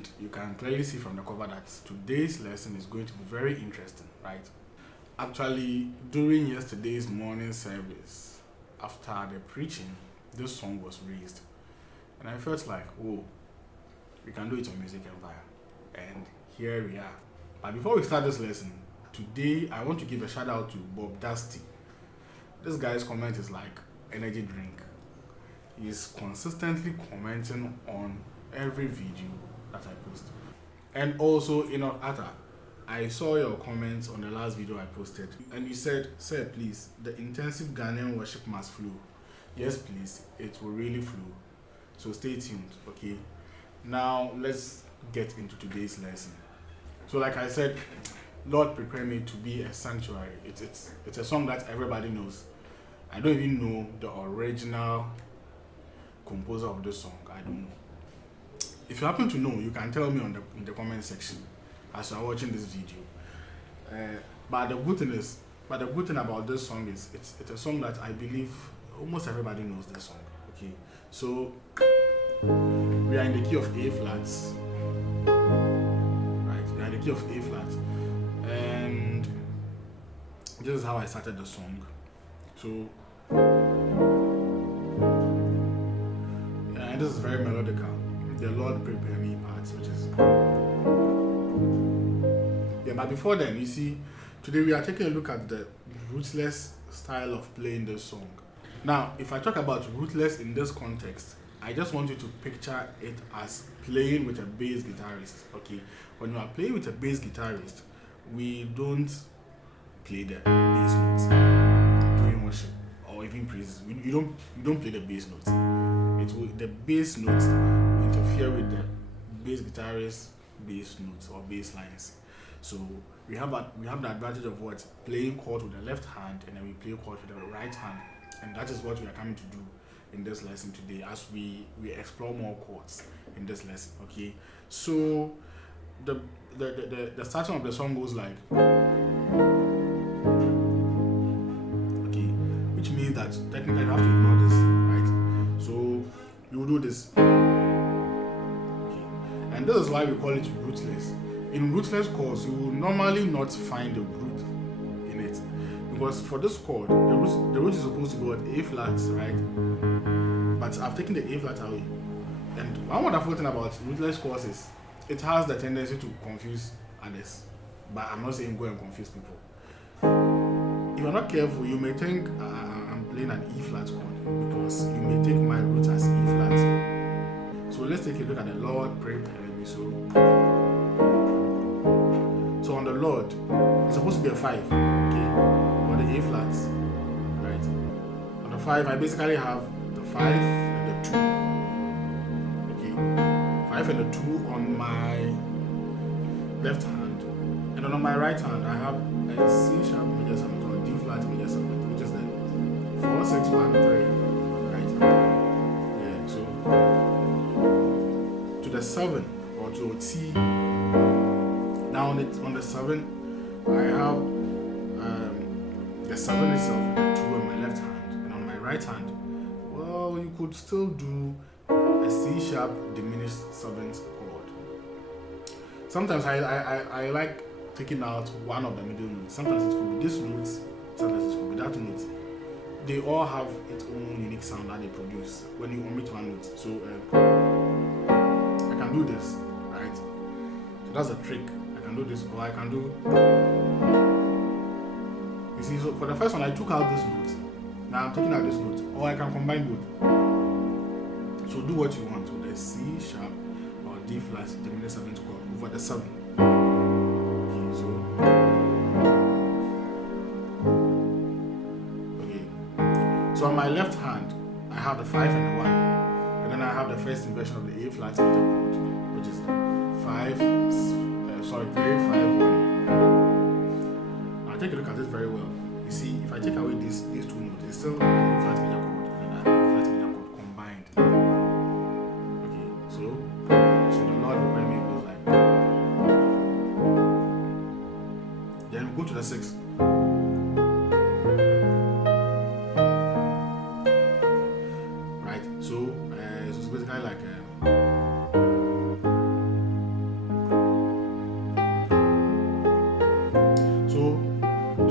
And you can clearly see from the cover that today's lesson is going to be very interesting, right? Actually, during yesterday's morning service, after the preaching, this song was raised. And I felt like, whoa, we can do it on Music Empire. And here we are. But before we start this lesson, today I want to give a shout out to Bob Dusty. This guy's comment is like energy drink. He's consistently commenting on every video that I post. And also, Arthur, I saw your comments on the last video I posted, and you said, "Sir, please, the intensive Ghanaian worship must flow." Yes, please, it will really flow. So stay tuned, okay? Now let's get into today's lesson. So, like I said, Lord prepare me to be a sanctuary. It's a song that everybody knows. I don't even know the original composer of this song. I don't know. If you happen to know, you can tell me in the comment section as you are watching this video. But the good thing about this song is it's a song that I believe almost everybody knows this song. Okay, so we are in the key of A flats, right? We are in the key of A flat, and this is how I started the song. So, and this is very melodical. The Lord prepare me parts, which is but before then, you see, today we are taking a look at the rootless style of playing this song. Now, if I talk about rootless in this context, I just want you to picture it as playing with a bass guitarist. Okay, when you are playing with a bass guitarist, we don't play the bass notes during worship or even praises. You don't play the bass notes. The bass notes will interfere with the bass guitarist bass notes or bass lines. So we have the advantage of what? Playing chord with the left hand, and then we play chord with the right hand. And that is what we are coming to do in this lesson today as we explore more chords in this lesson. Okay, so the starting of the song goes like, okay, which means that technically you have to ignore this, right? So you do this, okay, and this is why we call it rootless. In rootless chords, you will normally not find a root in it, because for this chord, the root is supposed to go at A flats, right? But I've taken the A flat away. And one wonderful thing about rootless chords is it has the tendency to confuse others. But I'm not saying go and confuse people. If you're not careful, you may think I'm playing an E flat chord because you may take my root as E flat. So let's take a look at the Lord prepare me. So on the Lord, it's supposed to be a 5, okay, on the A flats, right? On the 5, I basically have the 5 and the 2, okay, 5 and the 2 on my left hand, and then on my right hand, I have a C sharp major 7 or D flat major 7, which is the 4, 6, 1, 3, right? Yeah, so to the 7 or to a T. Now on the 7, I have the 7 itself, the 2 on my left hand, and on my right hand, well, you could still do a C sharp diminished 7th chord. Sometimes I like taking out one of the middle notes. Sometimes it could be this note, sometimes it could be that note. They all have its own unique sound that they produce when you omit one note. So I can do this, right? So that's a trick. I can do this, or I can do, you see, so for the first one I took out this note, now I'm taking out this note, or I can combine both. So do what you want with the C sharp or D flat diminished 7th chord over the 7. Okay, so on my left hand I have the 5 and the 1, and then I have the first inversion of the A flat major chord, which is 3, 5, 1. Now take a look at this very well. You see, if I take away these two notes, it's still an A flat major chord and an A flat major chord combined. Okay, so the Lord prepare me goes like. Then we go to the 6. Right, so it's basically like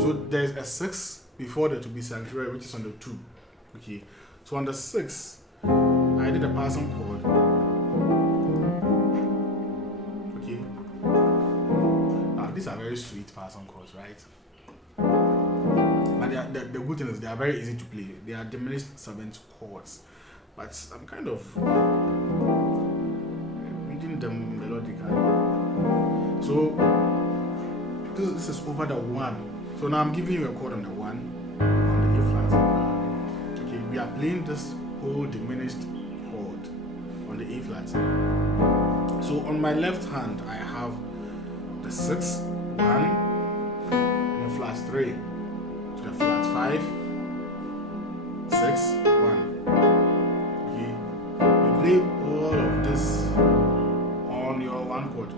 So there's a 6 before the to be sanctuary, which is on the 2. Okay. So on the 6, I did a passing chord. Okay. Now these are very sweet passing chords, right? But the good thing is they are very easy to play. They are diminished 7th chords. But I'm kind of reading them melodically. So this is over the 1. So now I'm giving you a chord on the 1 on the A flat. Okay, we are playing this whole diminished chord on the A flat. So on my left hand I have the 6, 1, and the flat 3 to the flat 5, 6, 1. Okay, you play all of this on your 1 chord.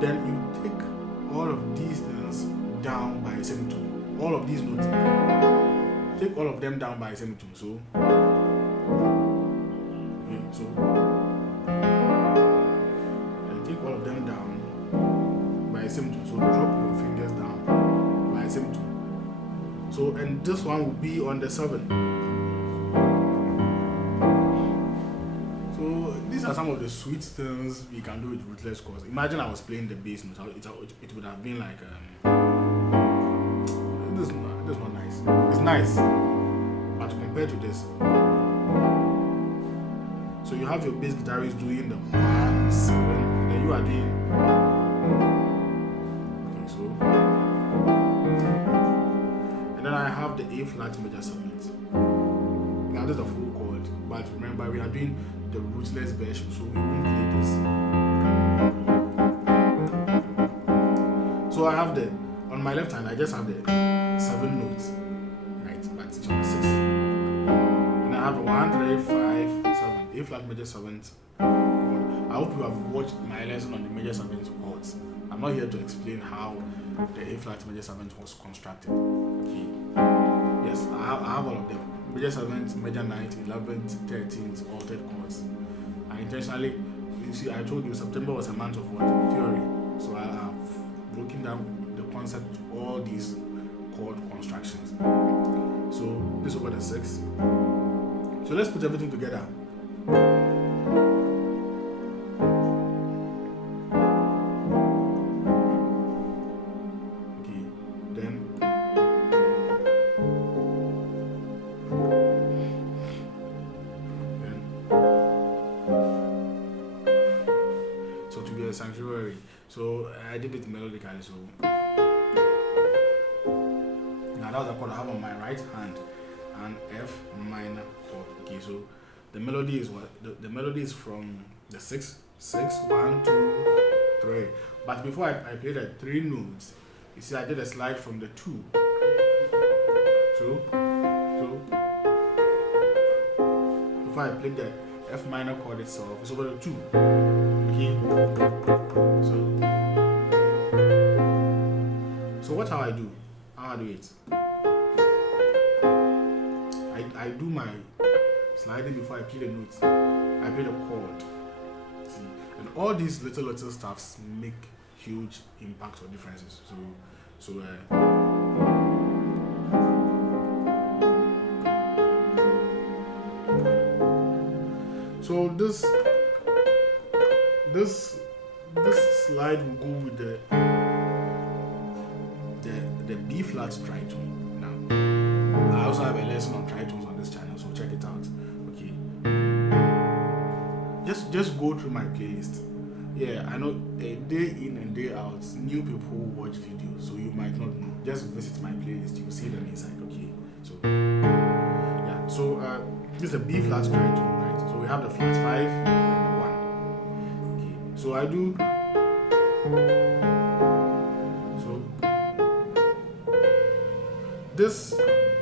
Then you take all of these things down by a semitone. All of these notes. Take all of them down by a semitone. So, okay, so and take all of them down by a semitone. So drop your fingers down by a semitone. So, and this one will be on the 7. So these are some of the sweet things we can do with Rootless Chords. Imagine I was playing the bass note. It would have been like this is not nice. It's nice, but compared to this, so you have your bass guitarist doing the 1, 7, then you are doing. Okay, so and then I have the A flat major 7th. Now this is a full chord, but remember we are doing the Rootless version, so we won't play this. So I have on my left hand, I just have the 7 notes, right? But it's on the 6. And I have 1, 3, 5, 7, A flat major 7th chord. I hope you have watched my lesson on the major 7th chords. I'm not here to explain how the A flat major 7th was constructed. Okay. Yes, I have all of them. Major 7th, major 9th, 11th, 13th, altered chords. I intentionally, you see, I told you September was a month of what? Theory. So I have broken down the concept to all these chord constructions. So this over the 6. So let's put everything together. Okay, then so to be a sanctuary. So I did it melodically. So now that was the chord I have on my right hand, an F minor chord. Okay, so the melody is what? The melody is from the 6, 1, 2, 3. But before I played the 3 notes, you see I did a slide from the 2. So before I played the F minor chord itself, it's over the 2. Okay. So what how I do it? I do my sliding before I play the notes. I play the chord. See, and all these little stuffs make huge impact or differences. So this slide will go with the B flat tritone. Now I also have a lesson on tritones on this channel, so check it out. Okay, just go through my playlist. Yeah, I know a day in and day out new people watch videos, so you might not know. Just visit my playlist, you will see them inside. Okay, so yeah, so this is a B flat tritone, right? So we have the flat 5 and the 1. Okay, so I do. This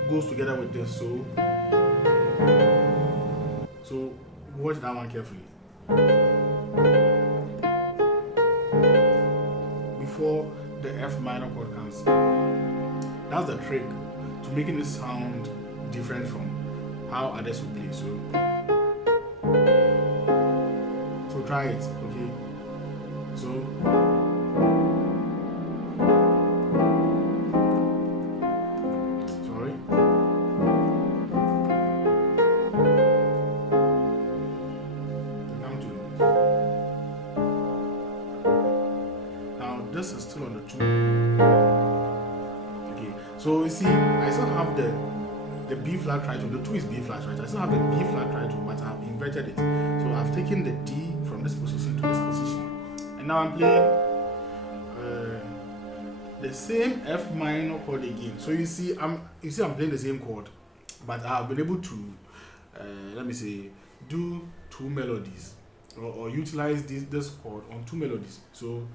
goes together with this, so watch that one carefully. Before the F minor chord comes, that's the trick to making it sound different from how others will play. So try it, okay? So So you see, I still have the B flat tritone. The 2 is B flat, right? I still have the B flat tritone, but I've inverted it. So I've taken the D from this position to this position, and now I'm playing the same F minor chord again. So you see, I'm playing the same chord, but I've been able to let me say do 2 melodies or utilize this chord on 2 melodies. So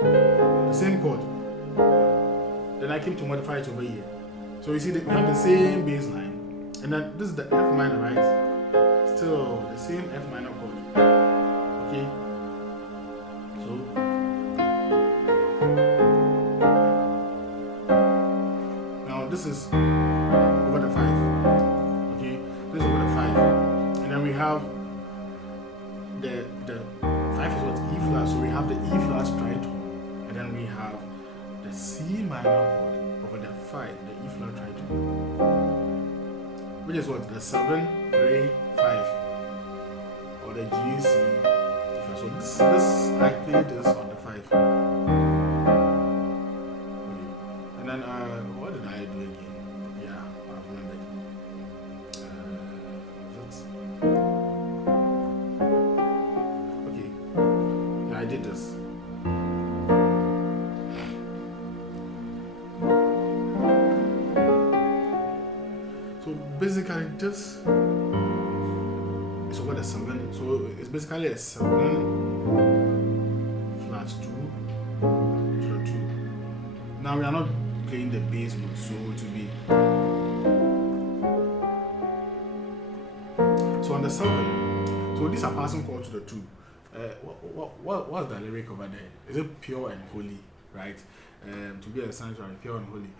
the same chord. Then I came to modify it over here. So you see that we have the same bass line, and then this is the F minor, right? Still the same F minor chord. Okay. So now this is over the 5. Okay, this is over the 5, and then we have the 5 is what, E flat. So we have the E flat tritone, and then we have the C minor chord over the 5, the E flat tritone, which is what, the 7, 3, 5, or the G, C. So this I played this on the 5. Okay. And then what did I do again? Yeah, I've remembered. Okay. Yeah, I did this. Basically, this is over the 7, so it's basically a 7 flat 2 to the 2. Now we are not playing the bass note, so it will be. So on the 7, so these are passing chord to the 2. What's the lyric over there? Is it pure and holy, right? To be a sanctuary, pure and holy.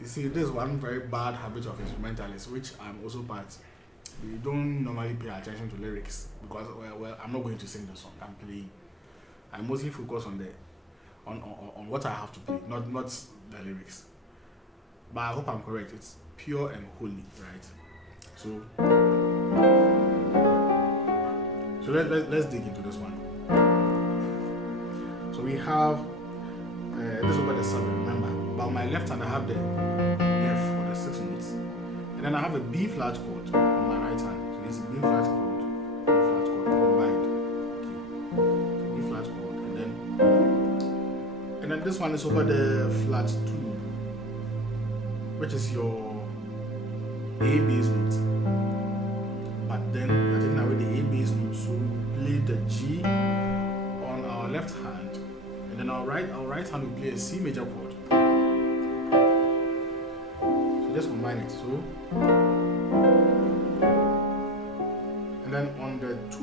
You see, this is one very bad habit of instrumentalists, which I'm also part. We don't normally pay attention to lyrics because, well, I'm not going to sing the song. I'm playing. I mostly focus on on what I have to play, not the lyrics. But I hope I'm correct. It's pure and holy, right? So let's dig into this one. So we have this over the 7. Remember. But on my left hand I have the F or the 6 notes, and then I have a B flat chord on my right hand. So it's a B flat chord combined. Okay. So B flat chord, and then this one is over the flat 2, which is your A bass note. But then we're taking away the A bass note, so we play the G on our left hand, and then our right hand we play a C major chord. Just combine it, so, and then on the 2,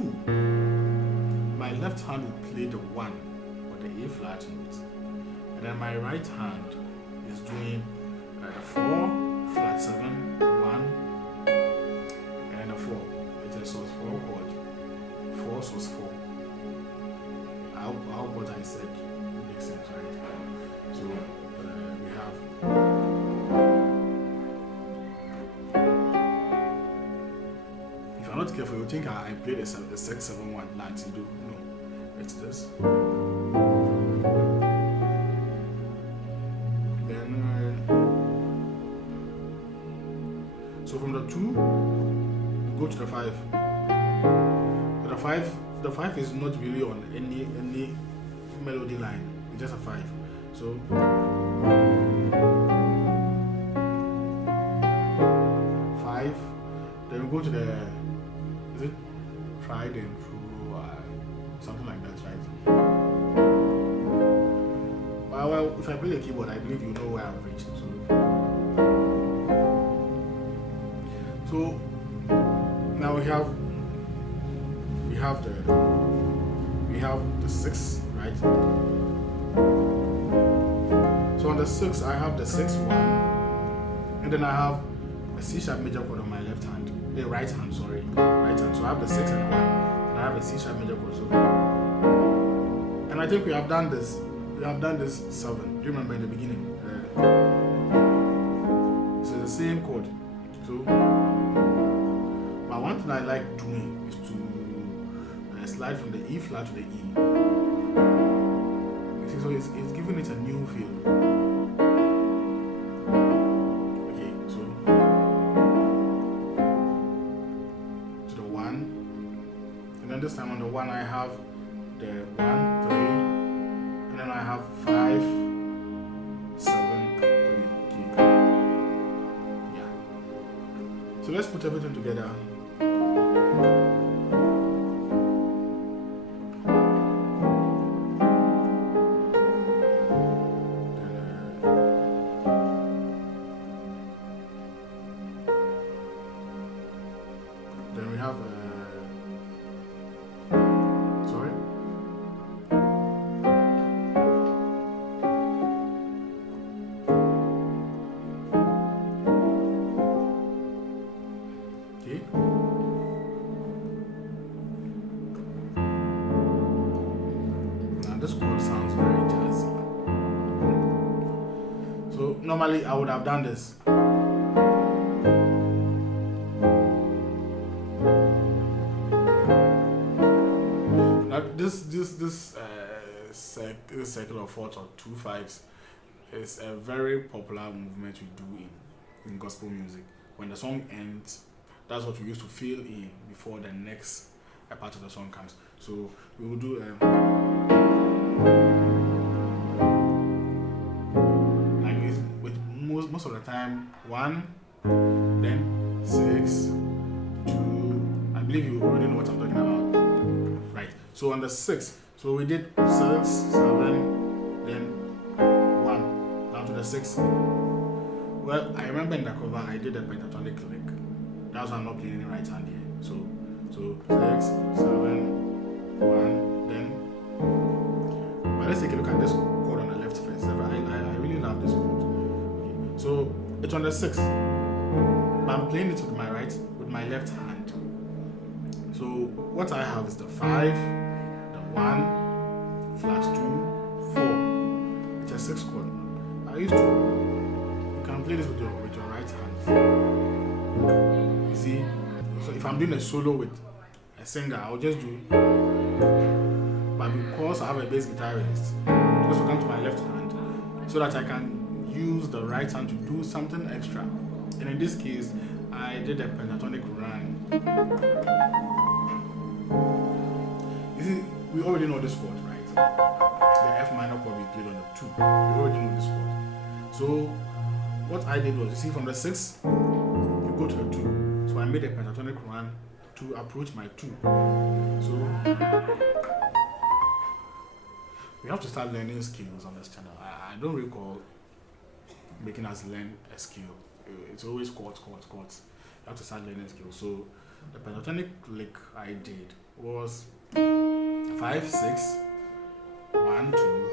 my left hand will play the 1 or the A flat note, and then my right hand is doing the 4 flat 7 1 and a 4. It's a sus 4 chord, 4 sus 4. I hope what I said makes sense, right? So we have. Not careful, you think I played a 6-7-1 Latin. No, it's this. Then so from the 2 we go to the 5. The 5 is not really on any melody line. It's just a 5. So 5. Then we go to the, is it tried and true, something like that, right? Well, if I play the keyboard, I believe you know where I'm reaching. So now we have the 6, right? So on the 6, I have the 6-1, and then I have a C sharp major chord on my left hand. Right hand, sorry. Right hand. So I have the 6 and 1, and I have a C sharp major chord. So, and I think we have done this. We have done this 7. Do you remember in the beginning? So the same chord. So, but one thing I like doing is to slide from the E flat to the E. You see, so it's giving it a new feel. this time on the 1 I have the 1, 3, and then I have 5, 7, 3. Okay. Yeah. So let's put everything together. Then we have sorry. Okay. Now this chord sounds very jazzy. So normally I would have done this. This circle of 4s or 2 5s is a very popular movement we do in gospel music. When the song ends, that's what we used to fill in before the next part of the song comes. So we will do like this with most of the time 1, then 6, 2. I believe you already know what I'm talking about, right? So on the 6th, so we did 6, 7, then 1, down to the 6th. Well, I remember in the cover I did a pentatonic lick. That's why I'm not playing in the right hand here. So 6, 7, 1, then. But let's take a look at this chord on the left first. I really love this chord. Okay. So it's on the 6th, but I'm playing it with my left hand. So what I have is the 5. 1, flat 2, 4. It's a 6 chord. You can play this with your right hand. You see? So if I'm doing a solo with a singer, I'll just do. But because I have a bass guitarist, I just come to my left hand so that I can use the right hand to do something extra. And in this case, I did a pentatonic run. You see, we already know this chord, right? The F minor chord we played on the 2. We already know this chord. So what I did was, you see, from the 6th, you go to the 2. So I made a pentatonic run to approach my 2. So we have to start learning scales on this channel. I don't recall making us learn a scale. It's always chords. You have to start learning scales. So the pentatonic lick I did was 5, 6, 1, 2,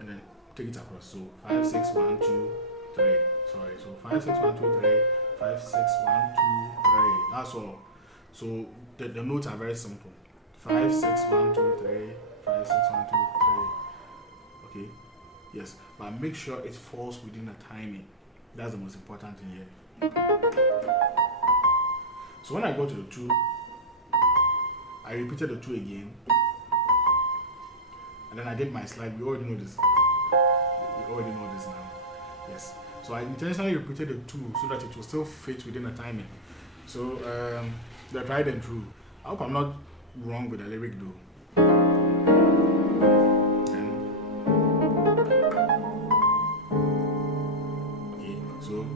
and then take it across. So 5, 6, 1, 2, 3. Sorry. So 5, 6, 1, 2, 3. 5, 6, 1, 2, 3. That's all. So the notes are very simple. 5, 6, 1, 2, 3. 5, 6, 1, 2, 3. Okay. Yes, but make sure it falls within the timing. That's the most important thing here. So when I go to the 2, I repeated the 2 again, and then I did my slide. We already know this. Now. Yes. So I intentionally repeated the 2 so that it will still fit within the timing. So the tried and true. I hope I'm not wrong with the lyric though. Okay. So.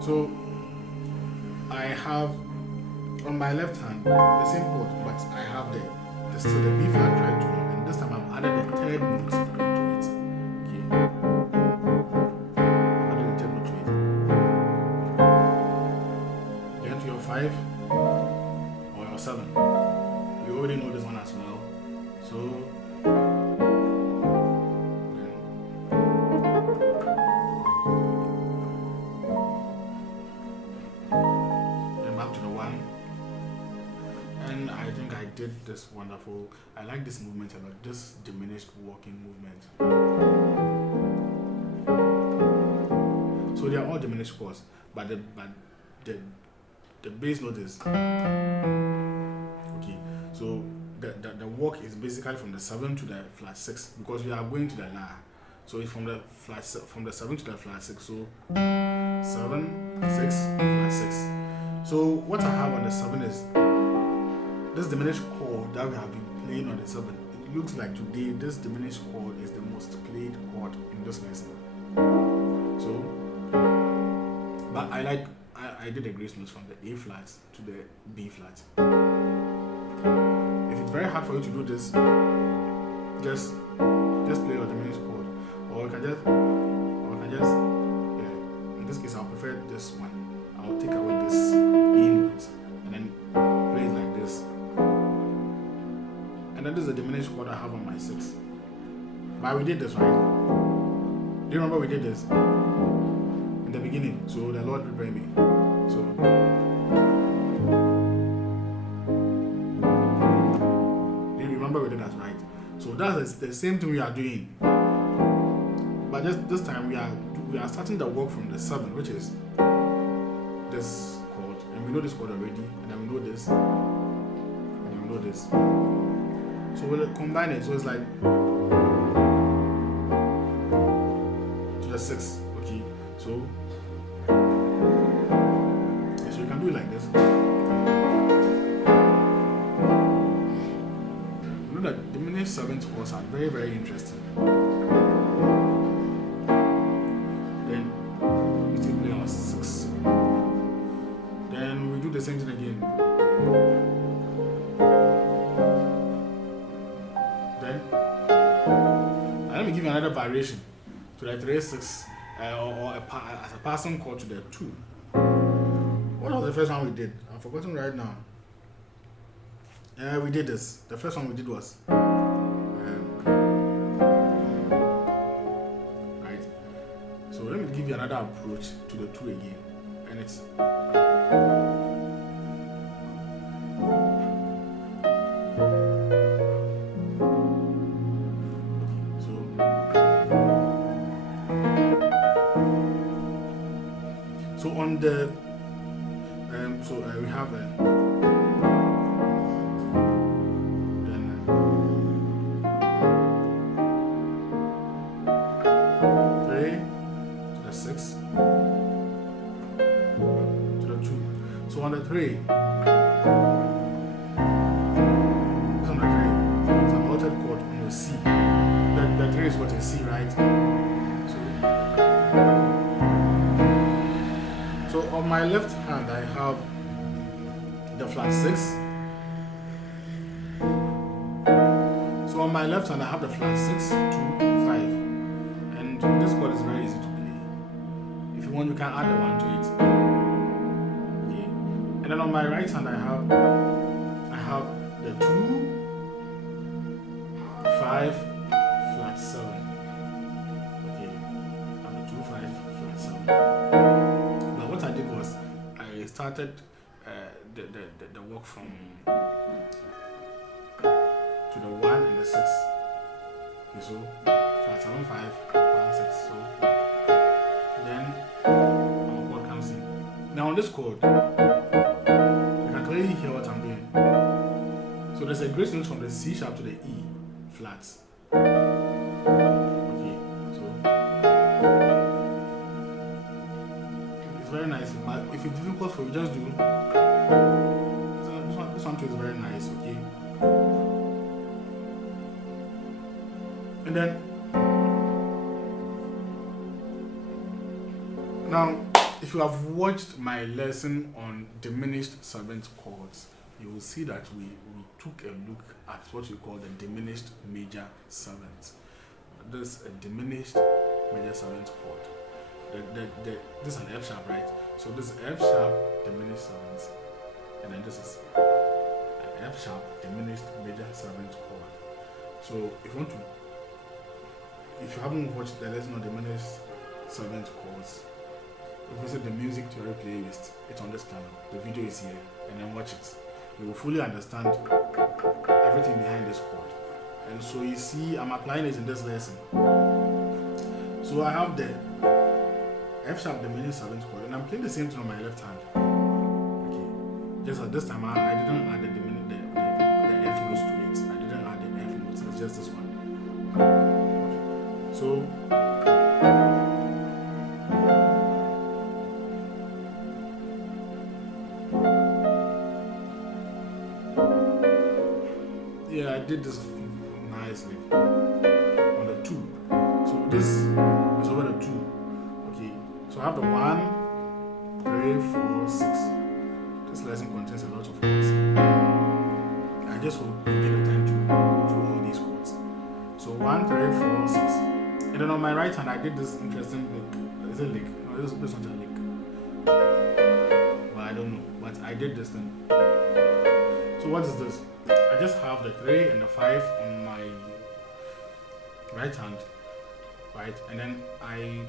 So I have on my left hand the same chord, but I have the still the B flat tried 2, and this time I've added the 3rd note to it. Okay. Added the 3rd note to it. Then to your 5 or your 7. You already know this one as well. So I think I did this wonderful. I like this movement a lot, this diminished walking movement. So they are all diminished chords, but the bass note is okay. So the walk is basically from the 7 to the flat 6 because we are going to the La. So it's from the from the 7 to the flat 6. So 7, 6, flat 6. So what I have on the 7 is this diminished chord that we have been playing on the 7. It looks like today this diminished chord is the most played chord in this lesson. So, but I did a grace note from the A flat to the B flat. If it's very hard for you to do this, just play your diminished chord, or you can just yeah. In this case, I'll prefer this one. I'll take away this A note and then play it like this. And then this is the diminished chord I have on my 6. But we did this, right? Do you remember we did this in the beginning? So the Lord prepared me. So do you remember we did that, right? So that's the same thing we are doing. But just this time we are starting the work from the 7, which is this chord, and we know this chord already, and then we know this, and then we know this. So we'll combine it. So it's like to the 6. Okay. So you can do it like this. You know that diminished 7th chords are very, very interesting. Then we still play on 6. Then we do the same thing again. Then let me give you another variation to the 3-6 or as a passing chord to the 2. What was the first one we did? I've forgotten right now. We did this. The first one we did was right. So let me give you another approach to the 2 again, and it's so on the we have then 3 to the 6 to the 2. So on the 3, this on the 3, it's an altered chord on the C. The 3 is what is C, right? So on my left hand, I have the flat 6. So on my left hand, I have the flat 6, 2, 5. And this chord is very easy to play. If you want, you can add the 1 to it. Okay. And then on my right hand, I have the 2, 5, flat 7. Okay. I have the 2, 5, flat 7. But what I did was I started the work from to the 1 and the 6. Okay, so flat 7, 5, 1, 6. So then our chord comes in. Now on this chord, you can clearly hear what I'm doing. So there's a grace note from the C sharp to the E flat. Okay, so it's very nice. But if it's difficult for you, just do. This one too is very nice, okay? And then now, if you have watched my lesson on diminished 7th chords, you will see that we took a look at what we call the diminished major 7th. This is a diminished major 7th chord. This is an F sharp, right? So this is F sharp diminished 7th, and then this is an F sharp diminished major 7th chord. So if you haven't watched the lesson on diminished 7th chords, visit the music theory playlist. It's on this channel. The video is here, and then watch it. You will fully understand everything behind this chord. And so you see, I'm applying it in this lesson. So I have the F sharp diminished 7th chord, and I'm playing the same thing on my left hand. Okay. Just at this time, I didn't add the F notes to it. I didn't add the F notes. It's just this one. Okay. So Yeah, I did this nicely on the 2. So this is over the 2. Okay, so I have the 1, 3, 4, 6. This lesson contains a lot of chords. I just hope you get the time to go through all these chords. So 1, 3, 4, 6. And then on my right hand, I did this interesting lick. Is it lick? No, this one's a lick. But I don't know. But I did this thing. So what is this? I just have the 3 and the 5 on my right hand, right? And then I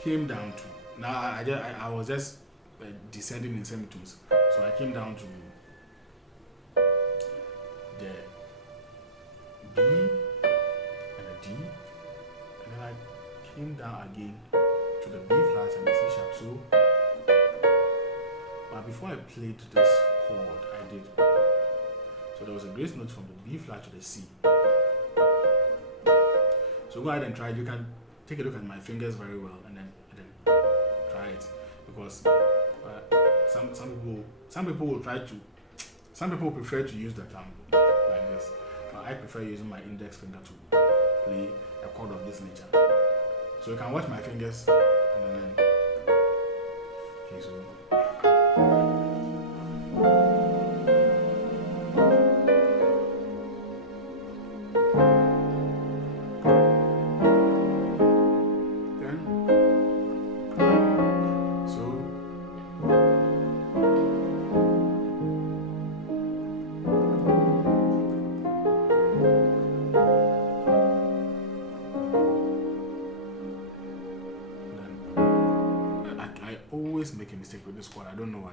came down to, now I was just descending in semitones. So I came down to the B and the D, and then I came down again to the B flat and the C sharp. So, but before I played this chord, I did. So there was a grace note from the B flat to the C. So go ahead and try it. You can take a look at my fingers very well and then try it, because some people will try to. Some people prefer to use the thumb like this, but I prefer using my index finger to play a chord of this nature. So you can watch my fingers and then learn. Okay, so. Make a mistake with this chord. I don't know why.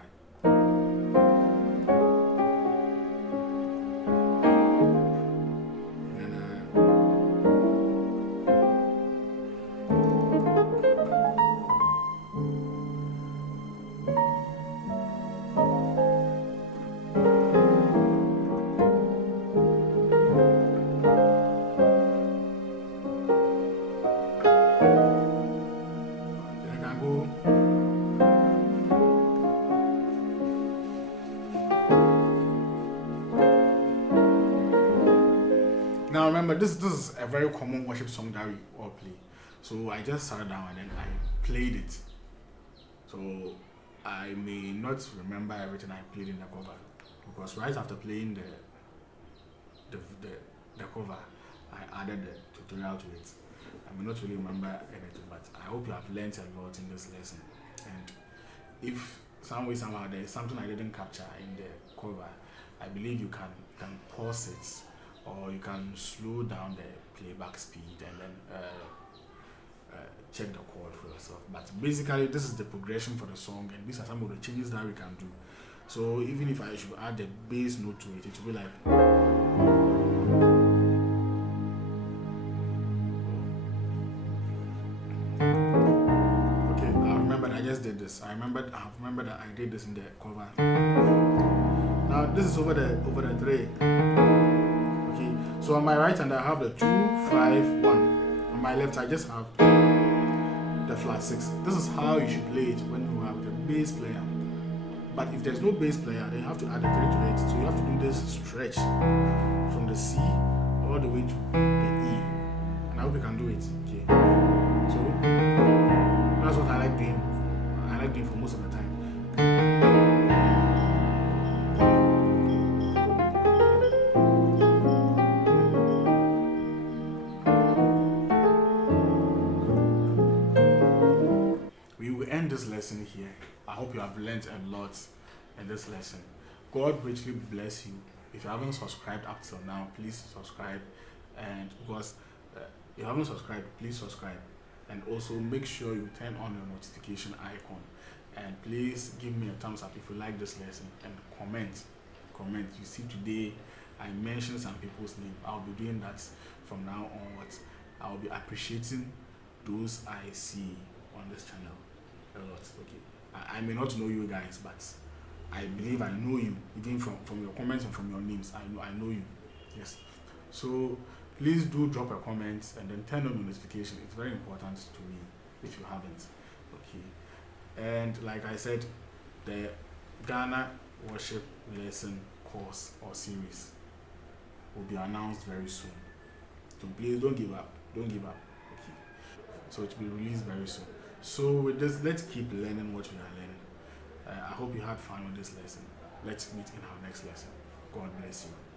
Now remember, this is a very common worship song that we all play. So I just sat down and then I played it. So I may not remember everything I played in the cover, because right after playing the cover, I added the tutorial to it. I may not really remember anything, but I hope you have learned a lot in this lesson. And if some way somehow there is something I didn't capture in the cover, I believe you can pause it, or you can slow down the playback speed and then check the chord for yourself. But basically, this is the progression for the song, and these are some of the changes that we can do. So even if I should add the bass note to it, it will be like. Okay, I remember I just did this. I remember that I did this in the cover. Now this is over the 3. Okay, so on my right hand I have the 2, 5, 1. On my left I just have the flat 6. This is how you should play it when you have the bass player. But if there's no bass player, then you have to add the 3 to it. So you have to do this stretch from the C all the way to the E. And I hope you can do it. Okay. So that's what I like doing. I like doing for most of the time. This lesson here. I hope you have learned a lot in this lesson. God richly bless you. If you haven't subscribed up till now, please subscribe. And because you haven't subscribed, please subscribe. And also make sure you turn on the notification icon. And please give me a thumbs up if you like this lesson, and comment. You see, today I mentioned some people's name. I'll be doing that from now onwards. I'll be appreciating those I see on this channel a lot. Okay, I may not know you guys, but I believe I know you, even from your comments and from your names. I know you. Yes. So please do drop a comment and then turn on the notification. It's very important to me if you haven't. Okay. And like I said, the Ghana worship lesson course or series will be announced very soon. So please don't give up. Don't give up. Okay. So it will be released very soon. So with this, let's keep learning what we are learning. I hope you had fun with this lesson. Let's meet in our next lesson. God bless you.